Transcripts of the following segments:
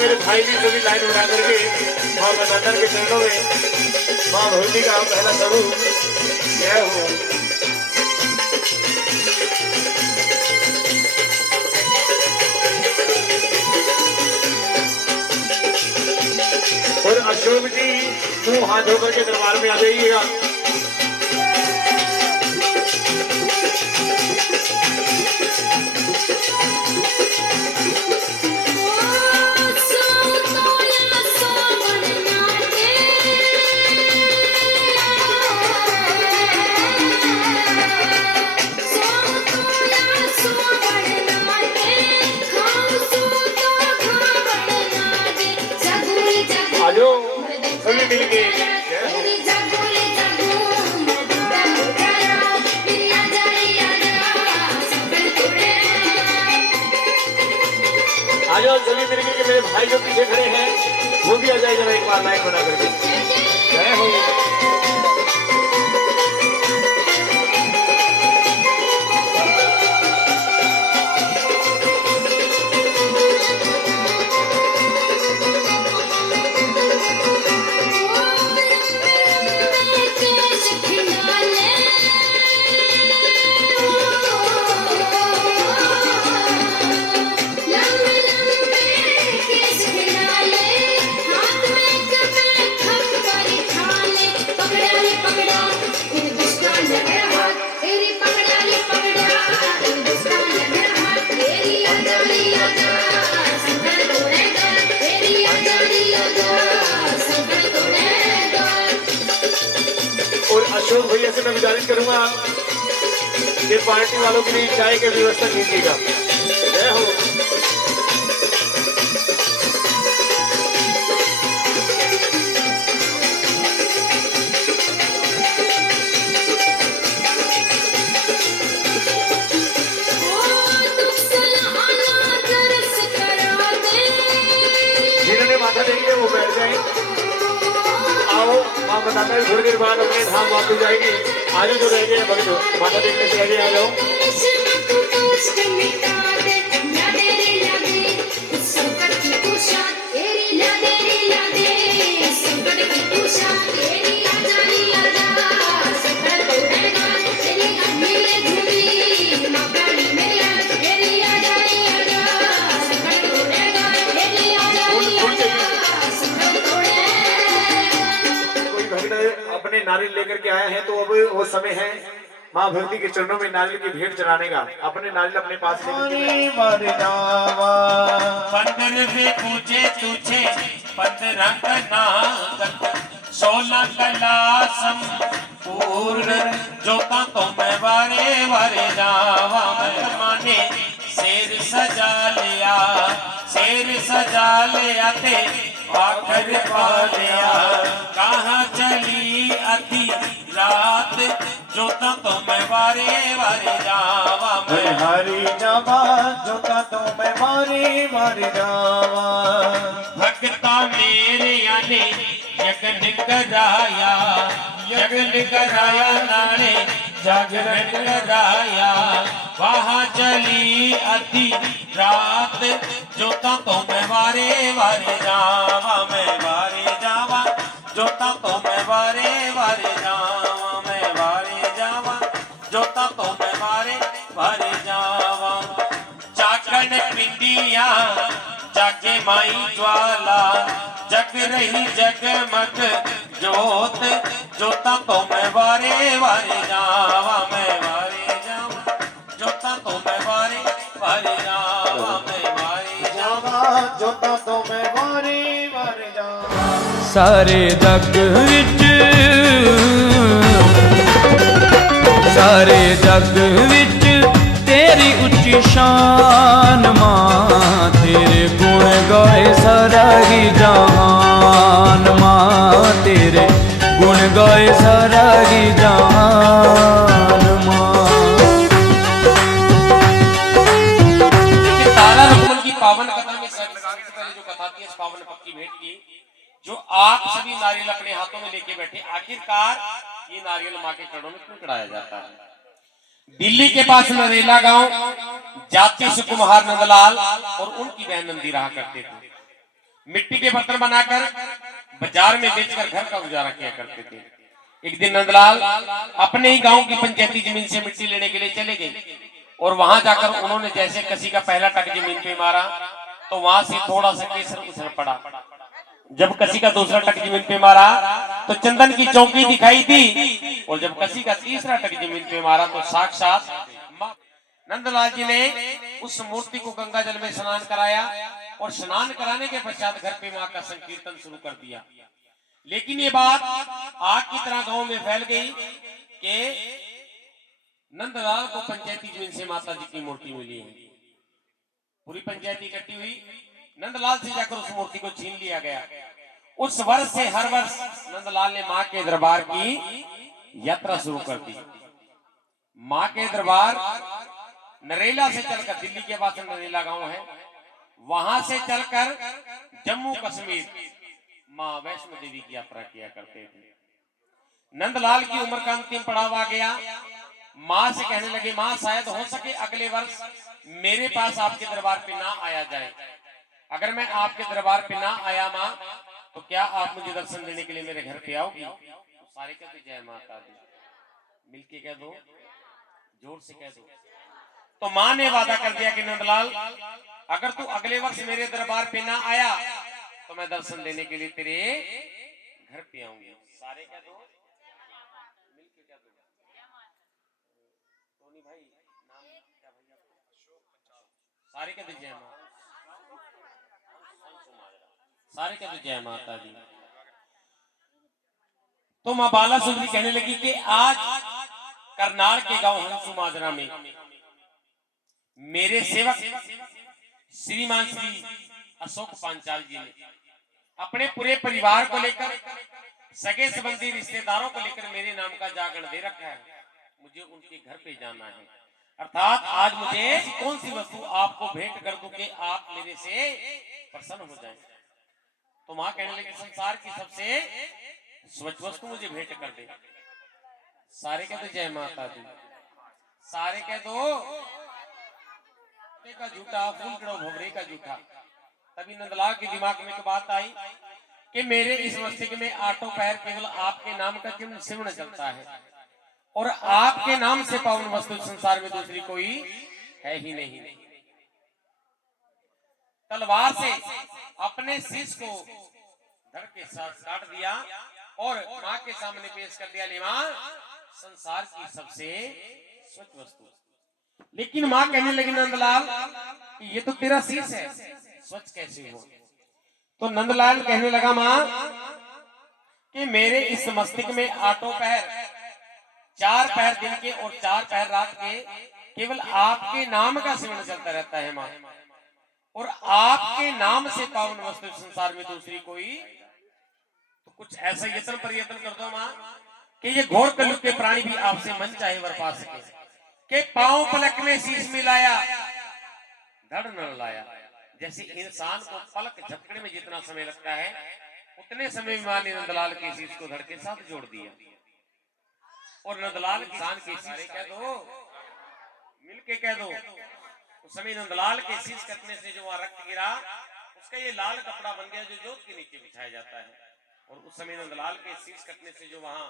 मेरे भाई भी सभी लाइन उड़ा करके माँ मनंदन के चरणों में माँ भगवती का पहला स्वरूप जय हो। और अशोक जी मुंह हाथ धोकर के दरबार में आ जाइएगा। आजो सभी मिलके आ जाओ सभी मिलके के मेरे भाई जो पीछे खड़े हैं वो भी आ जाए जरा एक बार लाइन बना करके जय हो। और अशोक भैया से मैं गुजारिश करूंगा कि पार्टी वालों के लिए चाय की व्यवस्था कीजिएगा। जय हो। जिन्होंने माथा देंगे वो बैठ जाए। आओ माँ बताना थोड़ी देर बाद अपने धाम वापस जाएगी। आज जो रह गए भक्त माता देखने से आगे आ जाओ। अपने नारियल लेकर के आया है तो अब वो समय है माँ भगवती के चरणों में नारियल की भेंट चढ़ाने का। अपने नारियल अपने पास पंद्रह से पूछे तुझे 15 का नागत 16 कलासम पूर्ण जोता तो मैं वारे वारे जावा मैं माने शेर सजा लिया ते आखिर पा लिया कहाँ चली अधी रात जोता तो मैं वारे वारे जावा मैं हरी जावा जोता तो मैं वारे वारे जावा। भक्ता मेरे याने यज्ञ कराया नाले जागरण कराया वहाँ चली अधी रात जोता तो मैं वारे वारे जावा मैं वारे जावा जोता तो मैं वारे वारे जावा मैं वारे जावा जोता तो मैं वारे वारे जावा। चाकन पिंडिया जाके माई ज्वाला जग रही जगमग जोत जोता तो मैं वारे वारे जावा मैं वारे जावा जोता तो मैं वारे वारे जावा मैं वारे जावा जोता तो मैं वारे वारे जावा। सारे जग विच सारे जग विच तेरी उच्ची शान मां तेरे गुण गाए सारा ही जहान मां तेरे गुण गाए सारा ही जहान मां। तारा रघुवन की पावन कथा में सर लगाने से पहले जो कथा थी इस पावन पक्की भेंट की जो आप सभी नारियल अपने हाथों में लेके बैठे आखिरकार ये नारियल माँ के चरणों में क्यों चढ़ाया जाता है। दिल्ली के पास नरेला गांव जाति सुकुमार नंदलाल और उनकी बहन नंदी रहा करते थे। मिट्टी के बर्तन बनाकर बाजार में बेचकर घर का गुजारा किया करते थे। एक दिन नंदलाल अपने ही गांव की पंचायती जमीन से मिट्टी लेने के लिए चले गए और वहां जाकर उन्होंने जैसे कसी का पहला टक जमीन पे मारा तो वहां से थोड़ा सा केसर उछल पड़ा। जब कसी का दूसरा टक जमीन पे मारा तो चंदन की चौकी दिखाई दी और जब कसी का तीसरा टक जमीन पे मारा तो साक्षात नंदलाल जी ने उस मूर्ति को गंगा जल में स्नान कराया और स्नान कराने के पश्चात घर पे मां का संकीर्तन शुरू कर दिया। लेकिन ये बात आग की तरह गांव में फैल गई कि नंदलाल को पंचायती जमीन से माता जी की मूर्ति मिली है। पूरी पंचायती इकट्ठी हुई, नंदलाल से जाकर उस मूर्ति को छीन लिया गया। उस वर्ष से हर वर्ष नंदलाल ने मां के दरबार की यात्रा शुरू कर दी। मां के दरबार नरेला से चलकर, दिल्ली के पास नरेला गांव है, वहां से चलकर जम्मू कश्मीर मां वैष्णो देवी की यात्रा किया करते थे। नंदलाल की उम्र का अंतिम पड़ाव आ गया। मां से कहने लगे, मां शायद हो सके अगले वर्ष मेरे पास आपके दरबार पे ना आया जाए। अगर मैं आपके दरबार पे ना आया मां तो क्या आप मुझे दर्शन देने के लिए मेरे घर पे आओगी? तो सारे कहते जय माता दी। मिलके कह दो, जोर से कह दो। तो मां ने वादा कर दिया कि नंदलाल अगर तू अगले वर्ष मेरे दरबार पे ना आया तो मैं दर्शन देने के लिए तेरे घर पे आऊंगी। सारे कह दो, मिलके कह दो। टोनी भाई नाम क्या भैया? सारे कह दो जय मां। सारे कह दो जय माता दी। तो मां बाला सुंदरी कहने लगी कि आज करनाल के गांव हंसू माजरा में मेरे सेवक श्रीमान श्री अशोक पांचाल जी ने अपने पूरे परिवार को लेकर, सगे संबंधी रिश्तेदारों को लेकर मेरे नाम का जागरण दे रखा है। मुझे उनके घर पे जाना है। अर्थात आज मुझे कौन सी वस्तु आपको भेंट कर दूं कि आप मेरे से प्रसन्न हो जाएं। तो मां कहने लगी, संसार की सबसे स्वच्छ वस्तु मुझे भेंट कर दे। सारे कह दो जय माता दी। सारे कह दो का झूठा, फूल करो भवरे का झूठा। तभी नंदलाल के दिमाग में एक बात आई कि मेरे इस मस्तिष्क में आठों पैर केवल आपके नाम का चिन्ह सिमरण चलता है और आपके नाम से पावन वस्तु संसार में दूसरी कोई है ही नहीं। तलवार से अपने शीश को धड़ के साथ काट दिया और मां के सामने पेश कर दिया, ले मां संसार की सबसे स्वच्छ वस्तु। लेकिन मां कहने लगी, नंदलाल ये तो तेरा शीश है, स्वच्छ कैसे हो? तो नंदलाल कहने लगा, मां कि मेरे इस मस्तिष्क में आठों पैर, 4 पैर दिन के और 4 पैर रात के केवल आपके नाम का सिमरण चलता रहता है मां, और आपके नाम से पावन वस्तु संसार में दूसरी कोई। तो कुछ ऐसा यत्न प्रयत्न कर दो मां कि ये घोर कलयुग के प्राणी भी आपसे मन चाहे वर पा सके के पांव पलक में शीश मिलाया धड़ न लाया। जैसे इंसान को पलक झपकने में जितना समय लगता है उतने समय में मां ने नंदलाल के शीश को धड़ के साथ जोड़ दिया और नंदलाल किसान के शीश कह दो, मिलके कह दो। उस समय नंदलाल के शीश कटने से जो वहां रक्त गिरा उसका ये लाल कपड़ा बन गया जो जोत के नीचे बिछाया जाता है। और उस समय नंदलाल के शीश कटने से जो वहां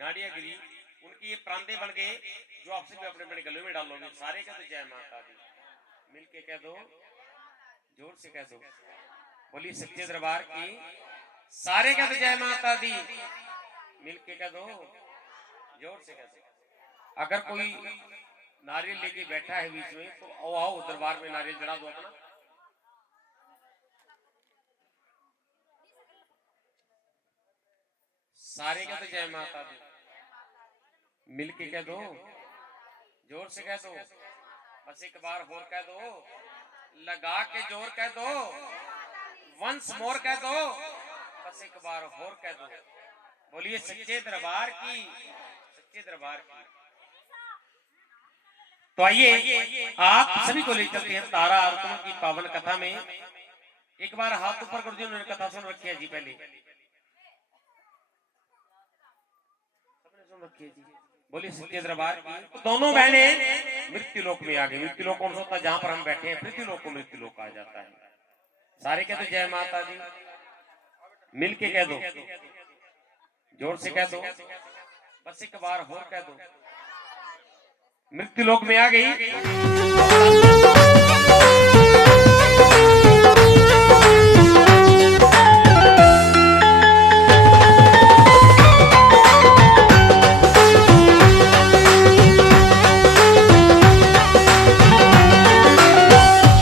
नाड़ियां गिरी उनकी ये प्रांदे बन गए जो आपसे भी अपने अपने गले में डालोगे। सारे कह दो जय माता दी। मिलके कह दो, जोर से कह दो, बोली सच्चे दरबार की। सारे कह दो जय माता दी। मिलके कह दो, जोर से कह दो। अगर कोई नारियल लेके बैठा है बीच में तो आओ दरबार में नारियल चढ़ा दो अपना। सारे कह दो जय माता दी। मिलके कह दो, जोर से कह दो, बस एक बार और कह दो, लगा के जोर कह दो, वंस मोर कह दो, बस एक बार और कह दो। बोलिए सच्चे दरबार की, सच्चे दरबार की। तो आइए आप सभी को ले चलते हैं तारा आरतुम की पावन कथा में। एक बार हाथ ऊपर कर दिया, उन्होंने कथा सुन रखी है जी, पहले सबने सुन रखी है जी। बोलिए सच्चे दरबार की। तो दोनों बहनें मृत्यु लोक में आ गई। मृत्यु लोक कौन सा होता है? जहां पर हम बैठे हैं पृथ्वी लोक को मृत्यु लोक कहा जाता है। सारे कह दो जय माता दी, मिल के कह दो, जोर से कह दो, बस एक बार और कह दो। मृत्यु लोक में आ गई।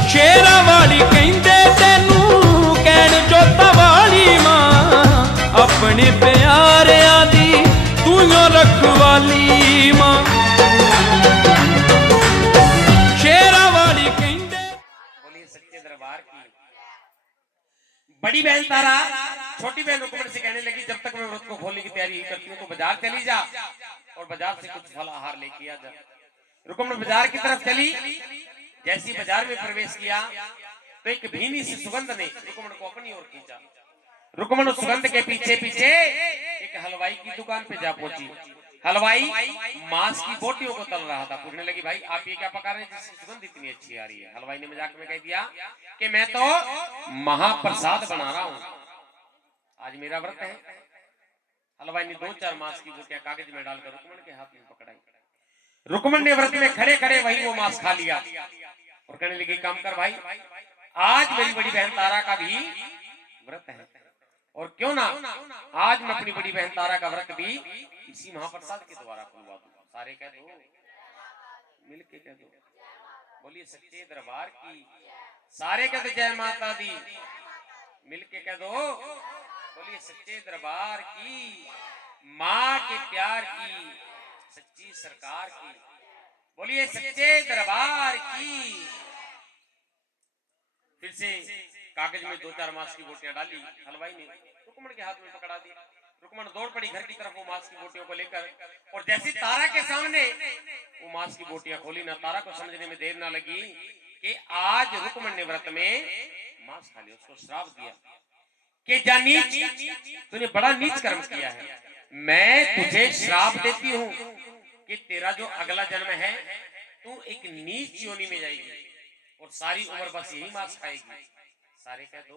शेरा वाली कहंदे तेनू कहण जोता वाली मां, अपने प्यारिਆਂ दी तू यो रखवाली मां। शेरा वाली कहंदे बोलिए सच्चे दरबार की। बड़ी बहन तारा छोटी बहन रुकमण से कहने लगी, जब तक मैं व्रत को खोलने की तैयारी करती हूँ तो बाजार चली जा और बाजार से कुछ फल आहार लेके आ जा। रुकमण बाजार की तरफ चली। जैसी बाजार में प्रवेश किया तो एक भीनी सी सुगंध ने रुकमण को अपनी ओर खींचा। रुकमण उस सुगंध के पीछे पीछे एक हलवाई की दुकान पे जा पहुंची। हलवाई मांस की बोटियों को तल रहा था। पूछने लगी, भाई आप ये क्या पका रहे हैं जिसकी सुगंध इतनी अच्छी आ रही है? हलवाई ने मजाक में कह दिया कि मैं तो महाप्रसाद बना रहा हूं, आज मेरा व्रत है। हलवाई ने 2-4 मांस की बोटियां कागज में डालकर रुकमण के हाथ में पकड़ाई। रुकमण ने व्रत में खड़े खड़े वही वो मांस खा लिया और कहने लगी, काम कर भाई, आज मेरी बड़ी बहन तारा का भी व्रत है और क्यों ना आज मैं अपनी बड़ी बहन तारा का व्रत भी इसी महाप्रसाद के द्वारा खुलवा दूं। सारे कह दो, मिल के कह दो, बोलिए सच्चे दरबार की। सारे कह दो जय माता दी, मिल के कह दो, बोलिए सच्चे दरबार की। माँ के प्यार की सच्ची सरकार की, बोलिए सच्चे दरबार की। फिर से कागज में 2-4 मांस की बोटियां डाली। हलवाई ने रुकमण के हाथ में पकड़ा दी। रुकमण दौड़ पड़ी घर की तरफ वो मांस की बोटियों को लेकर, और जैसी तारा के सामने वो मांस की बोटियां खोली ना, तारा को समझने में देर ना लगी कि आज रुकमण ने व्रत में मांस खा लिया। उसको श्राप दिया कि जा नीच, तूने बड़ा नीच कर्म किया है, मैं तुझे श्राप देती हूं कि तेरा जो अगला जन्म है तू एक नीच योनि में जाएगी और सारी उम्र बस यही मांस खाएगी। सारे कह दो,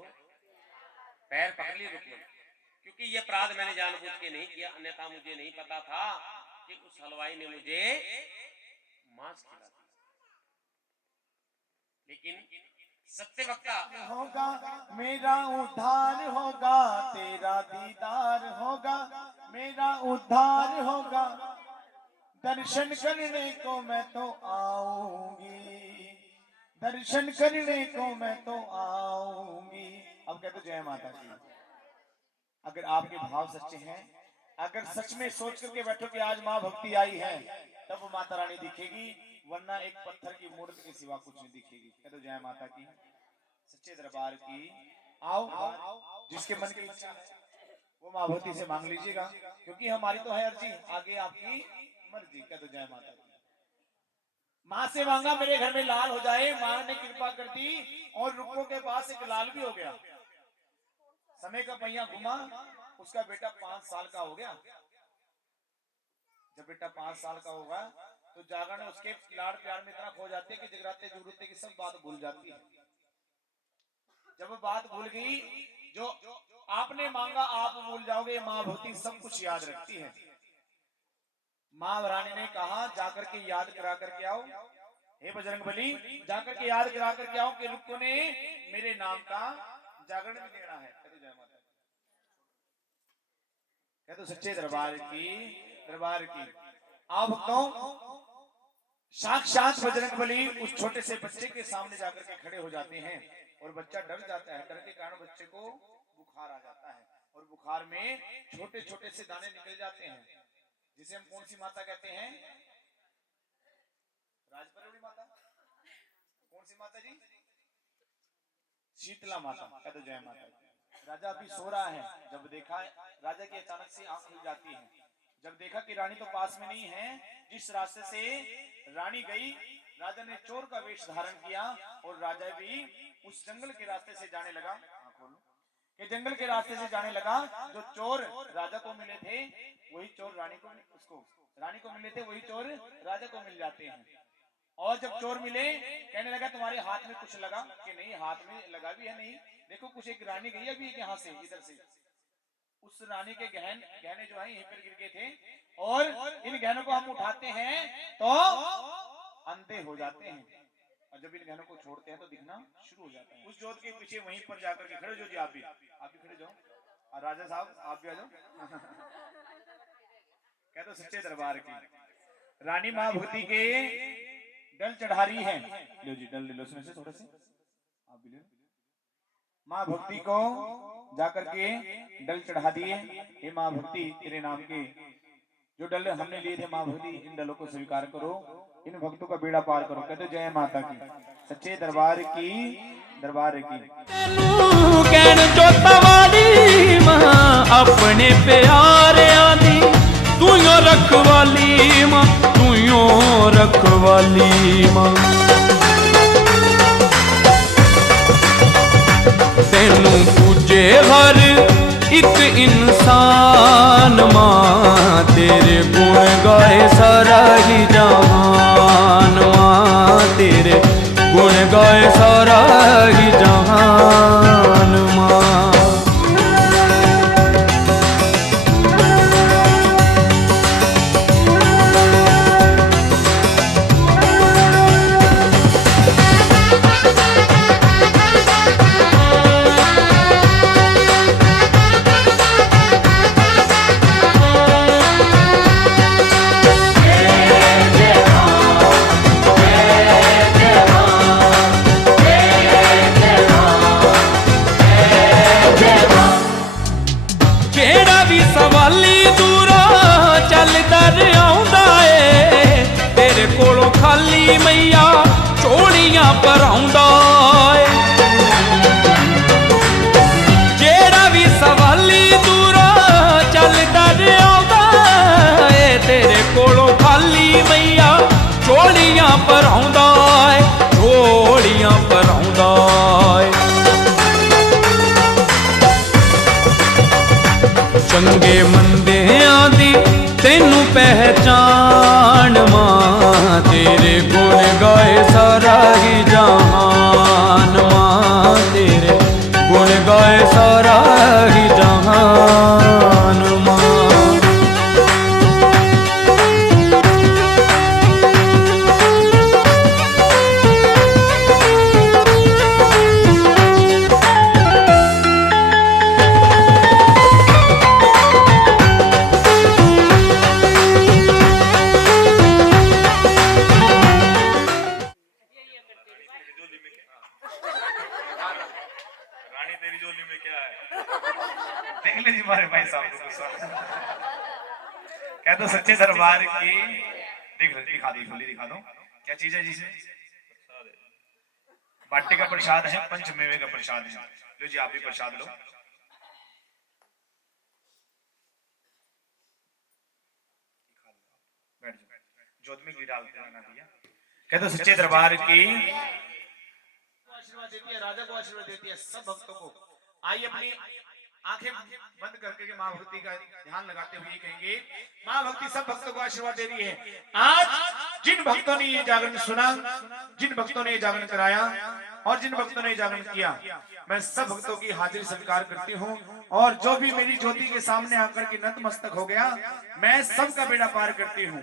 पैर पकड़ लिए रुकमण, क्योंकि ये अपराध मैंने जानबूझ के नहीं किया, अन्यथा मुझे नहीं पता था कि उस हलवाई ने मुझे मांस खिला दिया। लेकिन सत्य वक्ता होगा मेरा उद्धार होगा, तेरा दीदार होगा, मेरा उद्धार होगा, दर्शन करने को मैं तो आऊंगी, दर्शन करने को मैं तो आऊंगी। अब कहते जय माता की। अगर आपके भाव सच्चे हैं, अगर सच में सोच करके बैठो कि आज माँ भक्ति आई है, तब माता रानी दिखेगी, वरना एक पत्थर की मूर्ति के सिवा कुछ नहीं दिखेगी। कहते जय माता की, सच्चे दरबार की। आओ जिसके मन की इच्छा है वो माँ भक्ति से मांग लीजिएगा, क्योंकि हमारी तो है अर्जी, आगे आपकी मर्जी। कहते जय माता की। माँ से मांगा मेरे घर में लाल हो जाए, माँ ने कृपा कर दी और रुको के पास एक लाल भी हो गया। समय का पहिया घुमा, उसका बेटा 5 साल का हो गया। जब बेटा 5 साल का होगा तो जागरण उसके लाड़ प्यार में इतना खो जाते कि जगराते जुगराते की सब बात भूल जाती है। जब बात भूल गई, जो आपने मांगा आप भूल जाओगे, माँ भक्ति सब कुछ याद रखती है। माँ रानी ने कहा जाकर के याद करा करके आओ, हे बजरंगबली जाकर के याद करा करके आओ कि रुक्को ने मेरे नाम का जागरण भी देना है। कहते जय माता, कहते सच्चे दरबार की, दरबार की। आप भक्तों, साक्षात बजरंगबली उस छोटे से बच्चे के सामने जाकर के खड़े हो जाते हैं और बच्चा डर जाता है। डर के कारण बच्चे को बुखार आ जाता है और बुखार में छोटे छोटे से दाने निकल जाते हैं, जिसे हम कौन सी माता कहते हैं? राजपरौड़ी माता। कौन सी माता जी? शीतला माता। कहते जय माता। राजा अभी सो रहा है, जब देखा राजा की अचानक से आंख खुल जाती है। जब देखा कि रानी तो पास में नहीं है, जिस रास्ते से रानी गई, राजा ने चोर का वेश धारण किया और राजा भी उस जंगल के रास्ते से जाने लगा। कि जंगल के रास्ते से जाने लगा। जो चोर राजा को मिले थे वही चोर रानी को, उसको रानी को मिले थे वही चोर राजा को मिल जाते हैं। और जब चोर मिले, कहने लगा तुम्हारे हाथ में कुछ लगा? कि नहीं, हाथ में लगा भी है नहीं, देखो कुछ एक रानी गई अभी यहाँ से, इधर से, उस रानी के गहने जो है यहीं पर गिर गए थे, और इन गहनों को हम उठाते हैं तो अंधे हो जाते हैं, और जब इन गहनों को छोड़ते हैं तो दिखना शुरू हो जाता है। उस जोत के पीछे वहीं पर जाकर के खड़े जो जी, आप भी खड़े जाओ, और राजा साहब आप भी आ जाओ। कह दो सच्चे दरबार की रानी माँ भक्ति के डल चढ़ा रही है। लो जी डल ले लो, इसमें से थोड़े से आप भी ले लो। माँ भक्ति को जाकर के डल चढ़ा दिए। हे माँ भक्ति, तेरे नाम के जो डल हमने लिए थे माँ भक्ति, इन डलों को स्वीकार करो, इन भक्तों का बेड़ा पार करो। कहते जय माता की, सच्चे दरबार की, दरबार की। ਤੈਨੂੰ ਕਹਿਣ ਜੋਤਾਂ ਵਾਲੀ ਮਾਂ ਆਪਣੇ ਪਿਆਰਿਆਂ ਦੀ ਤੂੰ ਓ ਰਖਵਾਲੀ ਮਾਂ, ਤੂੰ ਓ ਰਖਵਾਲੀ ਮਾਂ। ਤੈਨੂੰ ਪੂਜੇ ਹਰ ਇੱਕ ਇਨਸਾਨ ਮਾਂ, ਤੇਰੇ ਗੁਣ ਗਾਏ ਸਾਰਾ ਹੀ ਜਹਾਨ ਮਾਂ, ਤੇਰੇ गुण गाए सारा ही जहान मां। ਖਾਲੀ ਮਈਆ ਝੋਲੀਆਂ ਭਰਾਉਂਦਾ ਏ, ਜਿਹੜਾ ਵੀ ਸਵਾਲੀ ਦੂਰੋਂ ਚੱਲਦਾ ਆਉਂਦਾ ਏ, ਤੇਰੇ ਕੋਲੋਂ ਖਾਲੀ ਮਈਆ ਝੋਲੀਆਂ ਭਰਾਉਂਦਾ ਏ, ਝੋਲੀਆਂ ਭਰਾਉਂਦਾ ਏ। ਚੰਗੇ ਮੰਦਿਆਂ ਦੀ ਤੈਨੂੰ ਪਹਿਚਾਨ ਮਾਂ, ਤੇਰੇ ਗੁਣ ਗਾਏ ਸਾਰਾ ਹੀ ਜਹਾਨ ਮਾਂ, ਤੇਰੇ ਗੁਣ ਗਾਏ ਸਾਰਾ ਹੀ ਜਹਾਨ ਮਾਂ। देख लीजिए हमारे भाई साहब को गुस्सा। कह दो सच्चे दरबार की, दिखा दो झोली, दिखा दो क्या चीज है जिसे बाटे का प्रसाद है, पंचमेवे का प्रसाद है। लो जी आप भी प्रसाद लो। बैठ जाओ, जोत में घी डाल देना दिया। कह दो सच्चे दरबार की आशीर्वाद देती है, राजा को आशीर्वाद देती है सब भक्तों को। आइए अपनी आंखें बंद करके मां भक्ति का ध्यान लगाते हुए कहेंगे, मां भक्ति सब भक्तों को आशीर्वाद दे रही है। आज जिन भक्तों ने ये जागरण सुना, जिन भक्तों ने ये जागरण कराया और जिन भक्तों ने ये जागरण किया, मैं सब भक्तों की हाजिरी स्वीकार करती हूँ। और जो भी मेरी ज्योति के सामने आकर के नतमस्तक हो गया, मैं सबका बेड़ा पार करती हूँ।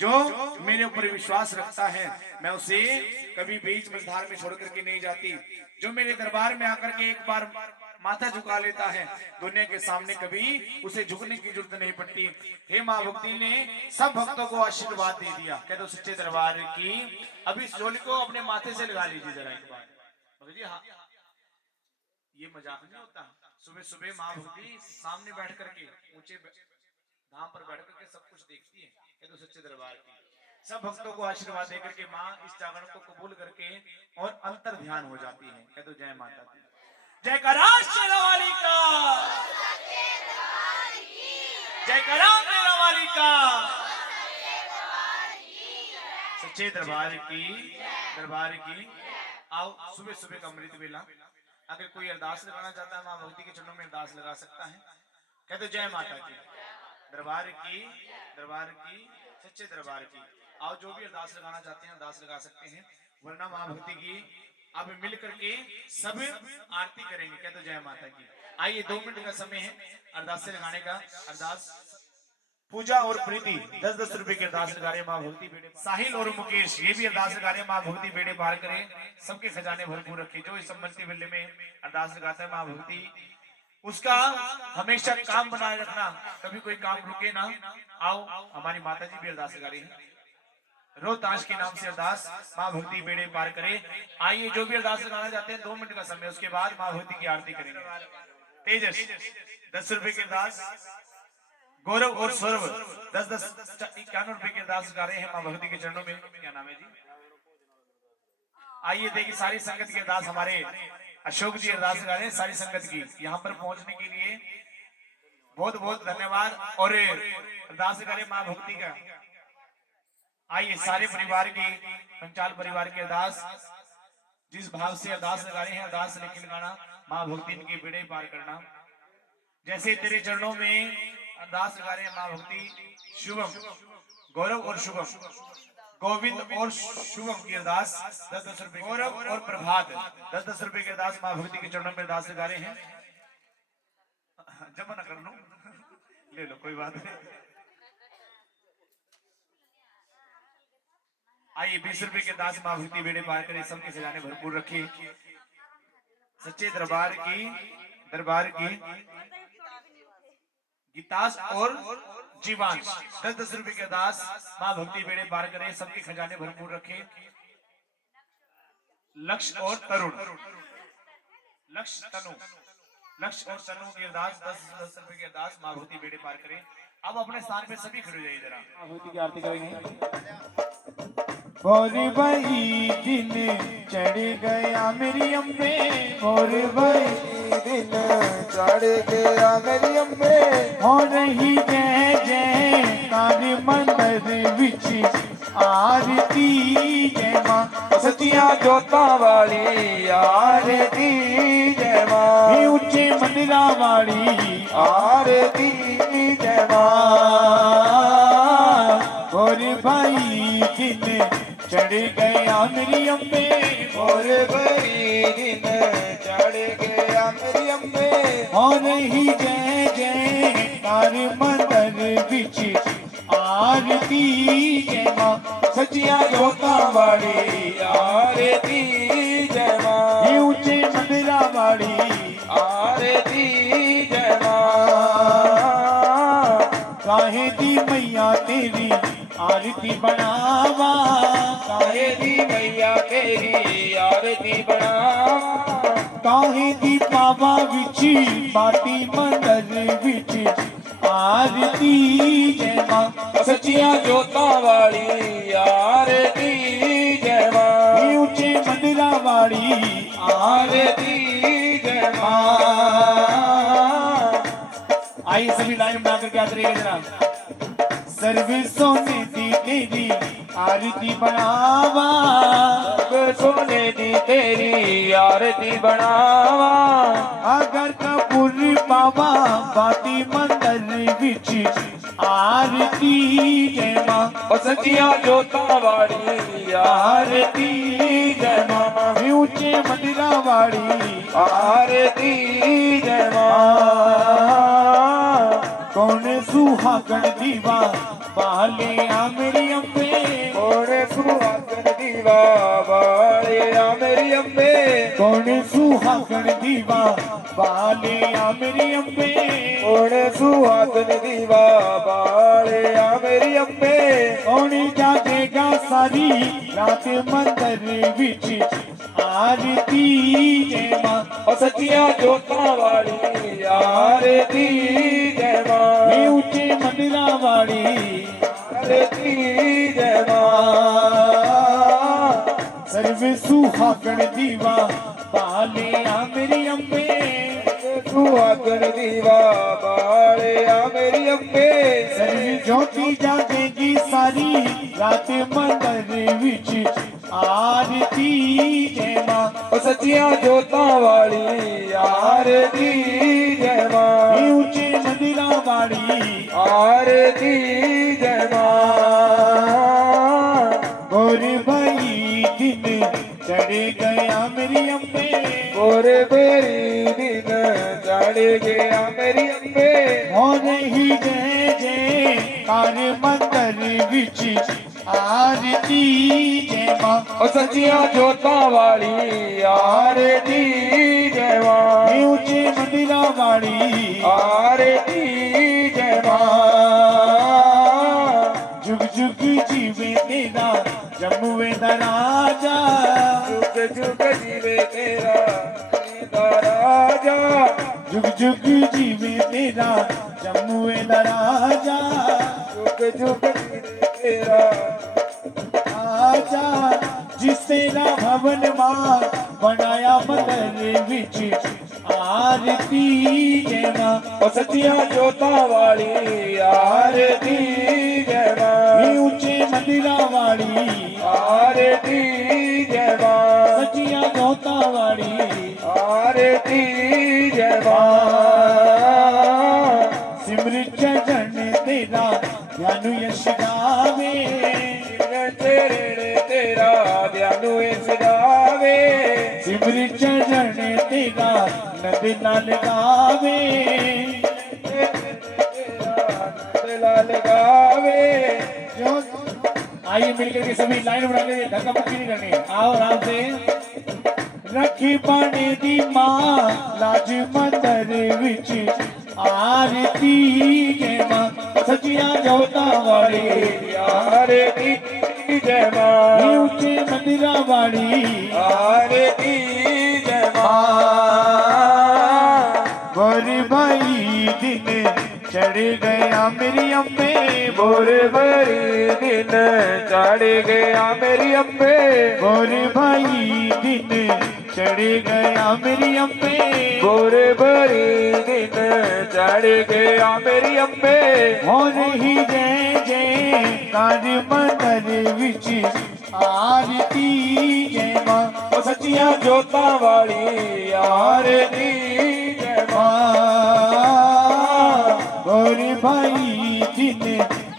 जो मेरे ऊपर विश्वास रखता है मैं उसे कभी बीच मझधार में छोड़ करके नहीं जाती। जो मेरे दरबार में आकर के एक बार माथा झुका लेता है, दुनिया के सामने कभी उसे झुकने की जरूरत नहीं पड़ती। हे माँ भक्ति ने सब भक्तों को आशीर्वाद दे दिया। कह दो सच्चे दरबार की। अभी इस झोली को अपने माथे से लगा लीजिए जरा एक बार जी। हाँ, ये मजाक नहीं होता। सुबह सुबह माँ भक्ति सामने बैठ करके ऊंचे धाम पर बैठ करके सब कुछ देखती है। कह दो सच्चे दरबार की। सब भक्तों को आशीर्वाद देकर के माँ इस जागरण को कबूल करके और अंतर ध्यान हो जाती है। कह दो जय माता दी। जयकारा शेरावाली का, जयकारा मेरावाली का, सच्चे दरबार की, दरबार की। आओ सुबह सुबह का अमृत बेला। अगर कोई अरदास लगाना चाहता है माँ भक्ति के चरणों में अरदास लगा सकता है। कहते जय माता की, दरबार की, दरबार की, सच्चे दरबार की। आओ जो भी अरदास लगाना चाहते हैं अरदास लगा सकते हैं, वरना माँ भक्ति की अब मिल करके सब आरती करेंगे। क्या तो जय माता की। आइए 2 मिनट का समय है अरदास से लगाने का। अरदास पूजा और प्रीति 10-10 रुपए की अरदास लगा रहे माँ भक्ति बेड़े। साहिल और मुकेश ये भी अरदास लगा रहे माँ भक्ति बेड़े पार करे, सबके खजाने भरपूर रखे। जो इस सम्मति बिल्ले में अरदास लगाता है माँ भक्ति, उसका हमेशा काम बनाए रखना, कभी कोई काम रुके ना। आओ हमारी माता जी भी अरदास लगा रही है, रोहताश के नाम से अरदास माँ भक्ति बेड़े पार करे। आइए जो भी अरदास लगाना चाहते हैं 2 मिनट का समय, उसके बाद माँ भक्ति की आरती करेंगे। तेजस 10 रुपए की अरदास, गौरव और सौरभ 10-10 51 रुपए की अरदास लगा रहे हैं माँ भक्ति के चरणों में। क्या नाम है जी? आइए देखिए सारी संगत की अरदास, हमारे अशोक जी अरदास लगा रहे हैं सारी संगत की। यहाँ पर पहुंचने के लिए बहुत बहुत धन्यवाद। और अरदास लगा रहे माँ भक्ति का। आइए सारे परिवार की, पंचाल परिवार की अरदास, जिस भाव से अरदास लगा रहे हैं अरदास लेके लगाना, माँ भक्ति इनके बेड़े पार करना। जैसे तेरे चरणों में अरदास लगा रहे हैं माँ भक्ति, शुभम, गौरव और शुभम, गोविंद और शुभम की अरदास 10-10 रुपए, गौरव और प्रभात 10-10 रुपए की अरदास माँ भक्ति के चरणों में अरदास लगा रहे हैं। जमा न कर लो, ले लो कोई बात नहीं। आइए 20 रुपए के दास माँ भक्ति बेड़े पार करे, सबके खजाने भरपूर रखे। सच्चे दरबार की गीतास और जीवांश 10-10 रुपए के दास माँ भक्ति बेड़े पार करे, सबके खजाने भरपूर रखे। लक्ष्य और तनु की अरदास 10-10 रुपए के दास माँ भक्ति बेड़े पार करे। अब अपने स्थान पे सभी खड़े हो जाइए जरा, माँ भक्ति की आरती करेंगे। और वही दिन चढ़ गया मेरी अम्बे, और वही दिन चढ़ गया मेरी अम्बे, हो रही जय जय कार मंदिर विच आरती जय मां, सचिया जोता वाली आरती जय मां, ऊंचे मंदिरा वाली आरती जय मां। और भाई दिन चढ़ गया मेरी अम्बे, और भाई दिन चढ़ गया मेरी अम्बे, और ही जय जय कार मंदिर विच आरती जय मां, सचिया जोता वाली आरती जय मां, ऊंचे मंदिरा वाली आरती जय मां। काहे दी मैया तेरी आरती बनावा, काहे दी मैया तेरी आरती बनावा, काहे दी पावा विच माटी मंदिर विच आरती जय मां, सचिया जोता वाली आरती जय मां, ऊंचे मंदिरा वाली आरती जय मां। आइए सभी लाइन बना करके आते रहिए जरा। सर्व सोने दी तेरी आरती बनावा, सर्व सोने दी तेरी आरती बनावा, अगर कपूर पावा बाती मंदिर विच आरती जय मां, और सचिया जोता वाली आरती जय मां, ऊंचे मंदिरा वाली आरती जय मां। कौन सुहागण दीवा बाले आ मेरी अम्बे, कौन सुहागण दीवा बाले आ मेरी अम्बे, कौन सुहागण दीवा बाले आ मेरी अम्बे, कौन सुहागण दीवा बाले आ मेरी अम्बे, कौन जागेगा सारी रात मंदिर विच आरती जय मां, और सचिया जोता वाली आरती जय मां, ऊंचे मंदिरा वाली आरती जय मां। सर्व सुहागण दीवा बाले आ मेरी अम्बे, सुहागण दीवा बाले आ मेरी अम्बे, सर्व ज्योति जागेगी सारी रात मंदिर विच आरती जय मां, और सचिया जोता वाली आरती जय मां, ऊंचे मंदिरा वाली आरती जय मां। और भाई दिन चढ़ गया मेरी अम्बे और बरी दिन चढ़ गया मेरी अम्बे हो रही जय जय कार मंदिर विच आरती जय मां ओ सचिया जोता वाली आरती जय मां ऊंचे मंदिरा वाली आरती जय मां जुग जुग जीवे तेरा जम्मुए दा राजा जुग जुग जीवे तेरा राजा जुग जुग जीवे तेरा जम्मुए दा राजा जुग जुग जीवे तेरा राजा जिस तेरा भवन मां बनाया मंदिर विच आरती जय मां ओ सचिया जोता वाली आरती जय मां ऊंचे मंदिरा वाली आरती जय मां सचिया जोता वाली आरती जय मां सिमरत चरण तेरा ध्यान यश गावे तेरे तेरा ध्यानु सदावे सिमरत चरण तेरा नद लाल गावे लाल गावे जो आइए मिलकर के सभी लाइन बना ले धक्का मुक्की नहीं करनी आओ आराम से रखी पाने दी मां लाज मंदिर विच आरती जय मां सचिया जोता वाली आरती जय मां ऊंचे मंदिरा वाली आरती जय मां बोर भाई दिन चढ़ गया मेरी अम्बे बोर भरी दिन चढ़ गया मेरी अम्बे बोर भाई दिन चढ़ गया मेरी अम्बे बोर भरी दिन चढ़ गया मेरी अम्बे हो रही जय जय कार मंदिर विच आरती जय मां ओ सचिया जोता वाली आरती जय मां और भाई दिन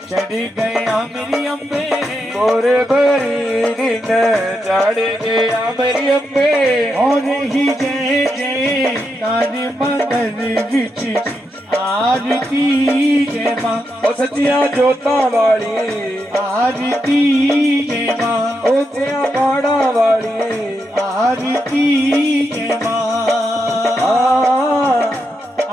चढ़ गया मेरी अम्बे बोर भरी दिन चढ़ गया मेरी अम्बे और ही जय जय कार मंदिर विच आरती जय मां ओ सचिया जोता वाली आरती जय मां ऊंचिया पहाड़ा वाली आरती जय मां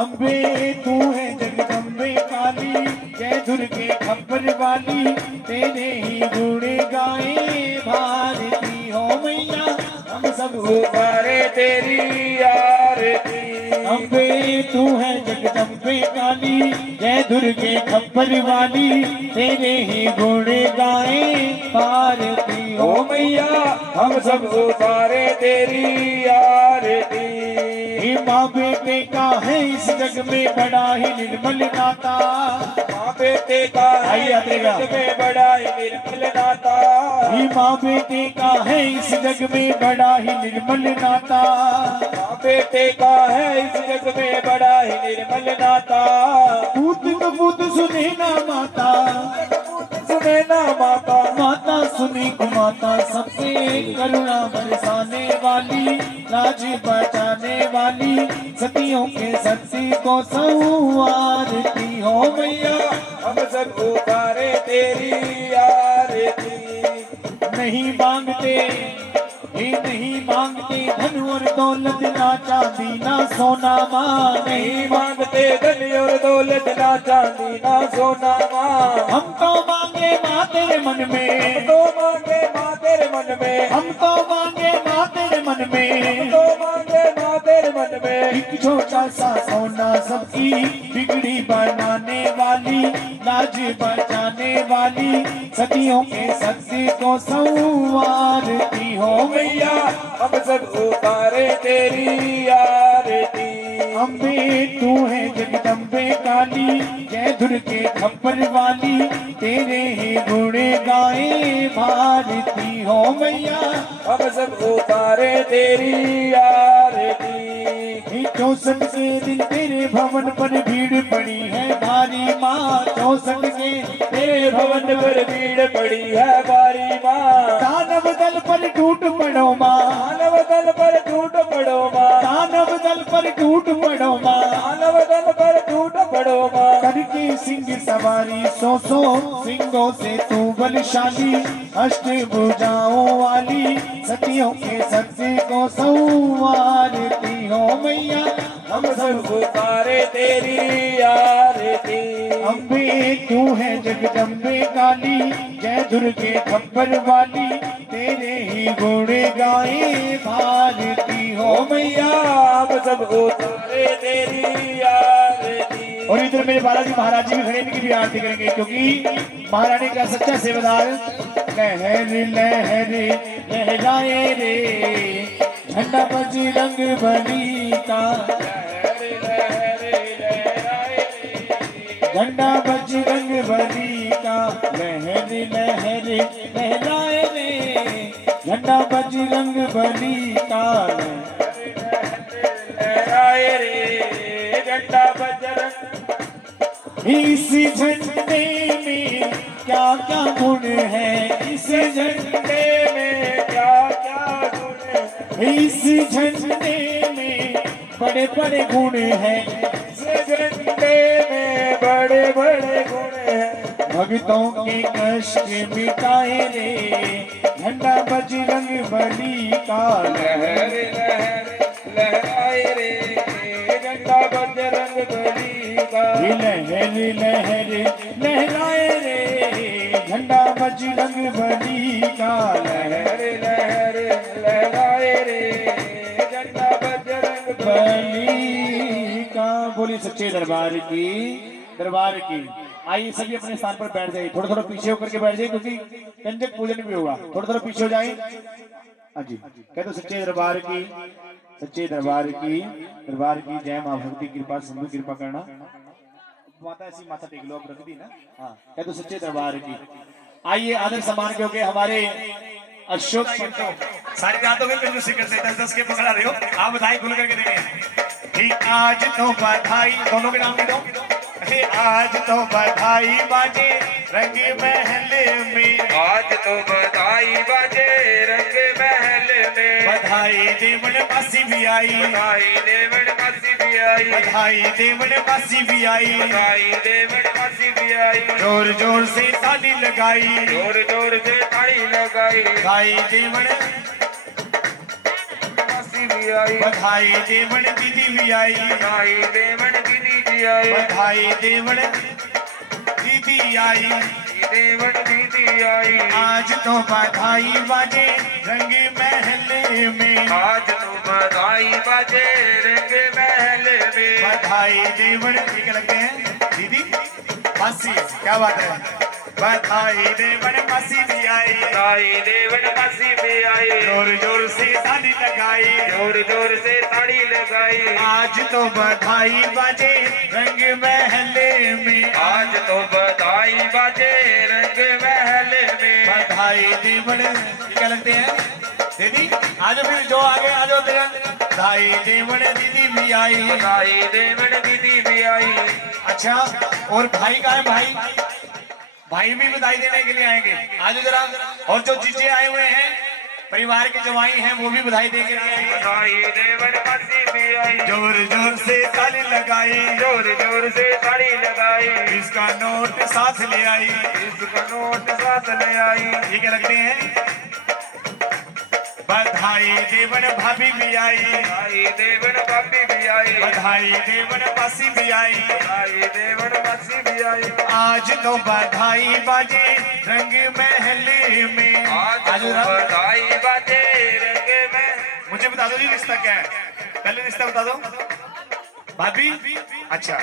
अम्बे तू है जगदम्बे काली जय दुर्गे खबर वाली तेरे ही गुण गाए भारती हो मैया हम सब पुकारे तेरी आरती अम्बे तू है जगदम्बे काली जय दुर्गे खबर वाली तेरे ही गुण गाए भारती हो ओ मैया हम सब उतारे तेरी आरती हे माँ बेटे का है इस जग में बड़ा ही निर्मल नाता माँ बेटे का आइए यात्रिका। में बड़ा ही निर्मल नाता ही माँ बेटे का है इस जग में बड़ा ही निर्मल नाता माँ बेटे का है इस जग में बड़ा ही निर्मल नाता पूत कपूत सुने ना माता सुने ना माता माता सुनी को माता सबसे करुणा बरसाने वाली राज बचाने वाली सतियों के सती को संवारती हो मैया हम सब उतारे तेरी आरती नहीं मांगते ये नहीं मांगते धन और दौलत ना चांदी ना सोना माँ नहीं मांगते धन और दौलत ना चांदी ना सोना माँ हम तो मांगे माँ तेरे मन में तो मांगे माँ तेरे मन में हम तो मांगे माँ तेरे मन में तो मांगे माँ तेरे मन में एक छोटा सा सोना सबकी बिगड़ी बनाने वाली लाज बचाने वाली सदियों के सत्य को संवारती हो मैया हम सब उतारे तेरी आरती अम्बे तू है जगदम्बे काली जय दुर्गे खप्पर वाली तेरे ही गुण गाए भारती हो मैया हम सब उतारे तेरी आरती 64 के दिन तेरे भवन पर भीड़ पड़ी है भारी माँ। 64 के तेरे भवन पर भीड़ पड़ी है भारी माँ। दानव दल पर टूट पड़ो माँ। दानव दल पर टूट पड़ो माँ। दानव दल पर टूट पड़ो माँ। दानव दल पर टूट पड़ो माँ। करके सिंह सवारी 100 सिंहों से तू बलशाली। अष्ट भुजाओं वाली सतियों के सत्य को संवारती हो मैया। हम सब पुकारे तेरी आरती। अम्बे तू है जगदम्बे काली। जय दुर्गे खप्पर वाली। तेरे ही गुण गाए भारती हो मैया। हम सब उतारे तेरी आरती। और इधर मेरे बालाजी महाराज जी भी खड़े, इनकी भी आरती करेंगे क्योंकि महारानी का सच्चा सेवादार। लहर लहर लहराए रे झंडा बजरंग बली का। झंडा बजरंग बली का। लहर लहर लहराए रे झंडा बजरंग बली का। लहराए रे झंडा बजरंग। इस झंडे में क्या क्या गुण है। इस झंडे में क्या क्या गुण है। इस झंडे में बड़े बड़े गुण हैं। इस झंडे में बड़े बड़े गुण हैं। भक्तों के कष्ट मिटाए रे झंडा बजरंग बली का। लहर लहर लहराए रे झंडा बजरंग बली का। लहर लहर लहराए रे झंडा बजरंग बली का। लहर लहर लहराए रे झंडा बजरंग बली का। बोली सच्चे दरबार की। दरबार की। आइए सभी अपने स्थान पर बैठ जाइए। थोड़ा थोड़ा पीछे होकर के बैठ जाइए क्योंकि कंजक पूजन भी होगा। थोड़ा थोड़ा पीछे हो जाए। हाँ जी कह दो सच्चे दरबार की। सच्चे दरबार की। दरबार की जय माँ भक्ति कृपा सिंधु कृपा करना। माता ऐसी माथा टेक लो अब रख दी ना। हाँ कह दो सच्चे दरबार की। आइए आदर सम्मान के होके हमारे अशोक पंतो सारी रातों में बिल्कुल शिखर से 10-10 के पकड़ा रहे हो आप। बधाई खुल करके देंगे। आज तो बधाई दोनों के नाम दे दो। आज तो बधाई बाजे रंग महल में। आज तो बधाई बाजे रंग महल में। बधाई देवण मासी भी आई। बधाई देवण मासी भी आई। बधाई देवण मासी भी आई। बधाई देवण मासी भी आई। जोर जोर से ताली लगाई। जोर जोर से ताली लगाई। बधाई देवण मासी भी आई। बधाई देवण दीदी भी आई। बधाई देवण दीदी भी आई। बधाई देवण दीदी आई। देवण दीदी आई। आज तो बधाई बाजे रंग महल में। आज तो बधाई बाजे रंग महल में। बधाई देवण ठीक लगते हैं दीदी मासी क्या बात है। बधाई देवण मासी भी आई। बधाई देवण मासी भी आई। जोर जोर से ताली लगाई। जोर जोर से ताली लगाई। आज तो बधाई बाजे रंग महल में। आज तो बधाई बाजे रंग महल में। बधाई देवण क्या लगते हैं दीदी। आज फिर जो आगे आ जाओ तेरा। बधाई देवण दीदी भी आई। बधाई देवण दीदी भी आई। अच्छा और भाई का है भाई। भाई भी बधाई देने के लिए आएंगे आज जरा। और जो जीजे आए हुए हैं परिवार के जवाई हैं वो भी बधाई देने के लिए आएंगे। बधाई देवण मासी भी आई। जोर जोर से ताली लगाई। जोर जोर से ताली लगाई। इसका नोट साथ ले आई। इसका नोट साथ ले आई। ये क्या लगते हैं। बधाई देवन भाभी भी आई। बधाई देवण भाभी भी आई। बधाई देवन मासी भी आई। बधाई देवण मासी भी आई। आज तो बधाई बाजे रंग महल में। आज तो बधाई बाजे रंग में। मुझे बता दो जी रिश्ता क्या है। पहले रिश्ता बता दो। भाभी अच्छा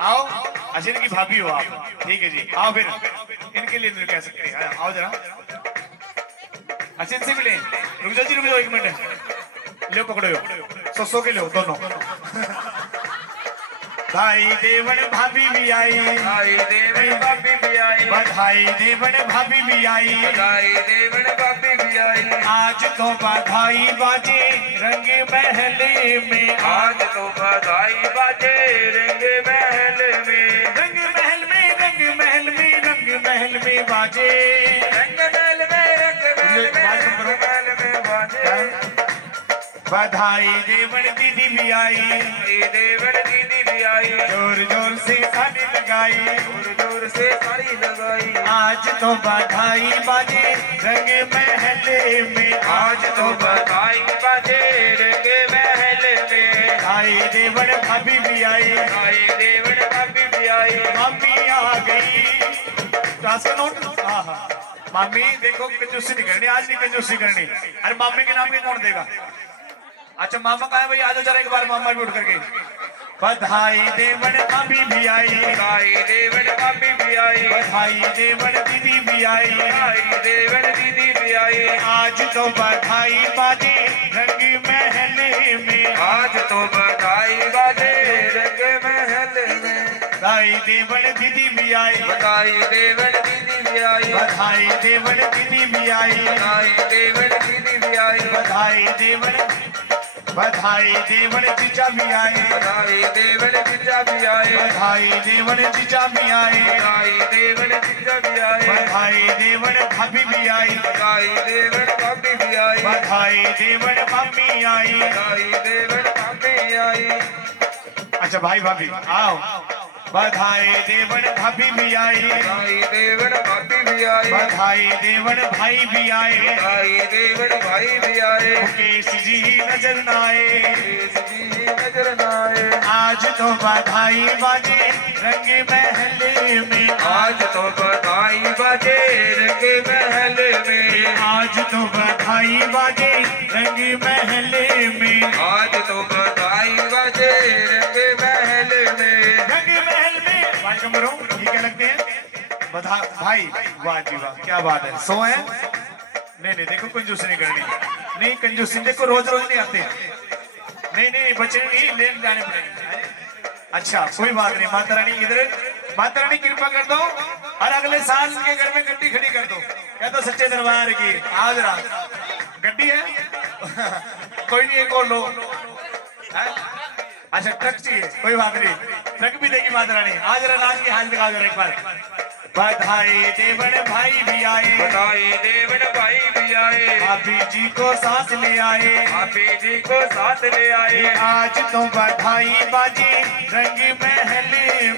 आओ। अच्छा इनकी भाभी हो आप। ठीक है जी आओ फिर इनके लिए नहीं कह सकते। आओ जरा। अच्छा इनसे मिले। रुक जाओ एक मिनट। लो पकड़ो 100 के लो दोनों। बधाई देवन भाभी भी आई, बधाई देवन भाभी भी आई, बधाई देवन भाभी भी आई, बधाई देवन भाभी भी आई। आज तो बधाई बाजे रंग महल में, आज तो बधाई बाजे रंग महल में, रंग महल में, रंग महल में, रंग महल में बाजे, रंग महल में, रंग महल में, रंग महल में बाजे। बधाई देवन दीदी भी आई, देवन दीदी भी आई, जोर जोर से ताली लगाई, जोर जोर से ताली लगाई। आज तो बधाई बाजे रंग महल में, आज तो बधाई बाजे रंग महल में, बधाई देवन भाभी भी आई, बधाई देवन भाभी भी आई। मम्मी आ गई। क्लास का नोट, हाँ मम्मी देखो कंजूसी नहीं करनी, आज नहीं कंजूसी करनी। अरे मम्मी के नाम के कौन देगा? अच्छा मामा कहा है भाई, आ जाओ जरा एक बार मामा भी उठ करके। बधाई देवन भाभी भी आई, बधाई देवन भाभी भी आई, बधाई देवन दीदी भी आई, बधाई देवन दीदी भी आई। आज तो बधाई बाजे रंग महल में, आज तो बधाई बाजे रंग महल में, बधाई देवन दीदी भी आई, बधाई देवन दीदी भी आई, बधाई देवन दीदी भी आई, बधाई देवन दीदी भी आई, बधाई देवन, बधाई देवन जीजा भी आए, बधाई देवन जीजा भी आए, बधाई देवन जीजा भी आए, बधाई देवन जीजा भी आए, बधाई देवन भाभी भी आई, बधाई देवन भाभी भी आई, बधाई देवन मम्मी आई। बधाई देवन भाभी आई। अच्छा भाई भाभी आओ। बधाई देवन भाभी भी आई, बधाई देवन भाभी भी आई, बधाई देवन भाई भी आए, बधाई देवन भाई भी आए। मुकेश जी नजर न आए, मुकेश जी नजर न आए। आज तो बधाई बाजे रंग महल में, आज तो बधाई बाजे रंग महल में, आज तो बधाई बाजे रंग महल में, आज तो बधाई बाजे रंग महल में, रंग महल में। भाई कमरों ये क्या लगते हैं? बधा भाई वाह जी वाह, क्या बात है। सो है नहीं नहीं, देखो कंजूसी नहीं करनी, नहीं कंजूसी देखो रोज रोज नहीं आते, नहीं नहीं बच्चे नहीं ले जाने पड़ेंगे। अच्छा कोई बात नहीं, माता रानी इधर, माता रानी कृपा कर दो और अगले साल के घर में गड्डी खड़ी कर दो, कह दो सच्चे दरबार की आज रात गड्डी है। कोई नहीं, एक और लो है? अच्छा ट्रक चाहिए, कोई बात नहीं, ट्रक भी देगी माता रानी। आज नाच की हाल दिखा दो एक बार। बधाई देवन भाई भी आए, बधाई देवन भाई भी आए, भाभी जी को साथ ले आए, भाभी जी को साथ ले आए। आज तो बधाई बाजे रंग महल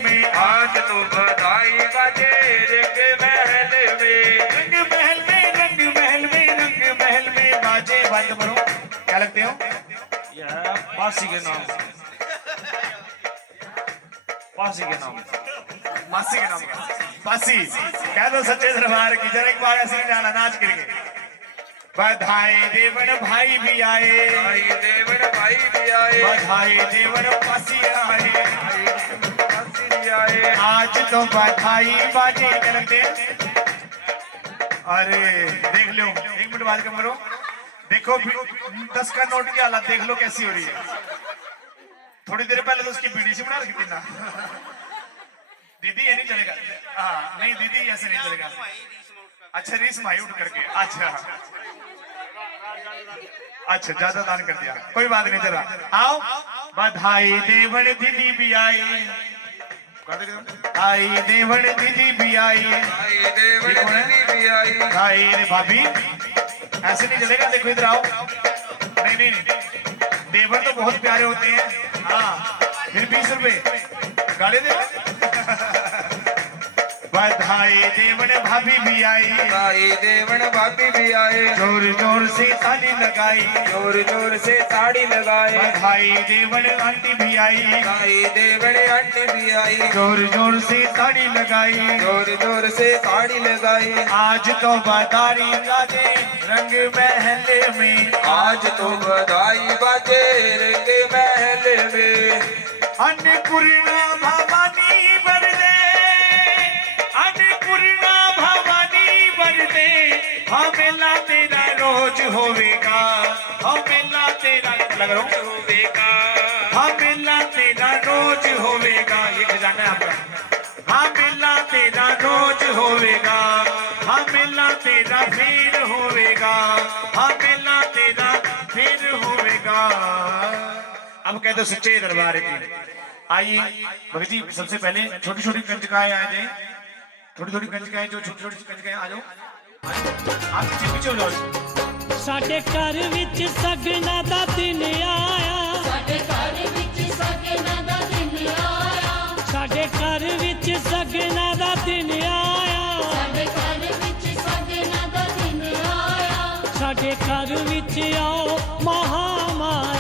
में, आज तो बधाई बाजे रंग महल में, रंग महल में, रंग महल में, रंग महल में बाजे। भाई कमरो क्या लगते हो? मासी के नाम, मासी के नाम, मासी के नाम का मासी कह दो सच्चे दरबार की, जरा एक बार ऐसे ही जाना नाच करके। बधाई देवन भाई भी आए, बधाई देवन भाई भी आए, बधाई देवन मासी आए, मासी भी आए। आज तो बधाई बाजे क्या लगते हैं? अरे देख लो, एक मिनट बाद कमरो, देखो 10 का नोट की हालत देख लो कैसी हो रही है। थोड़ी देर पहले तो उसकी बीड़ी से बना रखी थी ना। दीदी ये नहीं चलेगा, हाँ नहीं दीदी ऐसे नहीं चलेगा। अच्छा रीस माई उठ करके, अच्छा अच्छा ज्यादा दान कर दिया, कोई बात नहीं, जरा आओ। बधाई देवन दीदी भी आई, आई देवन दीदी भी आई, बधाई देवन दीदी भी आई, भाई रे भाभी ऐसे नहीं चलेगा, देखो इधर आओ। नहीं नहीं देवर तो बहुत प्यारे होते हैं, हाँ फिर 20 रुपए गाड़ी दे। बधाई देवन भाभी भी आई, बधाई देवन भाभी भी आए, जोर जोर से ताली लगाई, जोर जोर से ताड़ी लगाए। बधाई देवन आंटी भी आई, बधाई देवन आंटी भी आई, जोर जोर से ताली लगाई, जोर जोर से ताड़ी लगाई। आज तो बधाई बाजे रंग महल में, आज तो बधाई बाजे रंग महल में, अन्नपूर्णा भवानी वरदे, अन्नपूर्णा भवानी वरदे, हाँ मेला तेरा रोज होवेगा, हाँ मेला तेरा लग रहा हूँ, होवेगा, हाँ मेला तेरा रोज होवेगा। होवेगा हाँ मेला तेरा फिर होवेगा हाँ मेला तेरा फिर होवेगा। अब कह दो सच्चे दरबार की। आइए भगत जी सबसे पहले छोटी छोटी कंजकाएं आ जाए, थोड़ी थोड़ी कंजकाएं जो छोटी छोटी कंजकाएं आ जाओ, आप पीछे पीछे हो जाओ। साडे घर विच सगना दा दिन आया, ਸਾਡੇ ਘਰ ਵਿੱਚ ਸਗਨਾਂ ਦਾ ਦਿਨ ਆਇਆ, साडे घर विच सगना दा दिन आया, ਸਾਡੇ ਘਰ ਵਿੱਚ ਸਗਨਾਂ ਦਾ ਦਿਨ ਆਇਆ, साडे घर विच आओ महामाया।